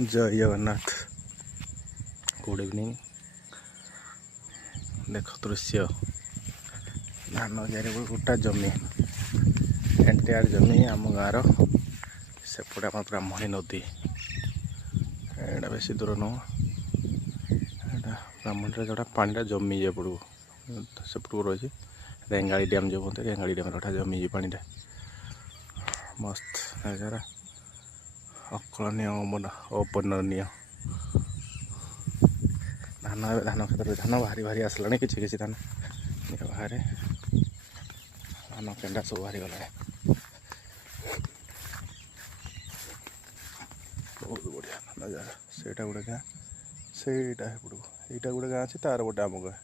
जय Jagannath. Good evening. देख दृश्य धान चारि गोटा जमी एंटायर जमी आम गाँव सेपटे आम ब्राह्मणी नदी एटा बेसी दूर नुह ब्राह्मणी जोटा पानी जमी एपड़ू सेपटू रही रेंगाली डैम जो बोलते रेंगाली डैम जमी पानी मस्त नजारा अकलनीय अवर्णनीय। धान धान क्षेत्र धान बाहरी बाहरी आसला कि धान बाहर धान केंडा सब बाहरी गला बहुत बढ़िया नजारा। सेटा गोटे गाँ सेटा गोटे गाँ अच्छी तार गोटे आम गाँ।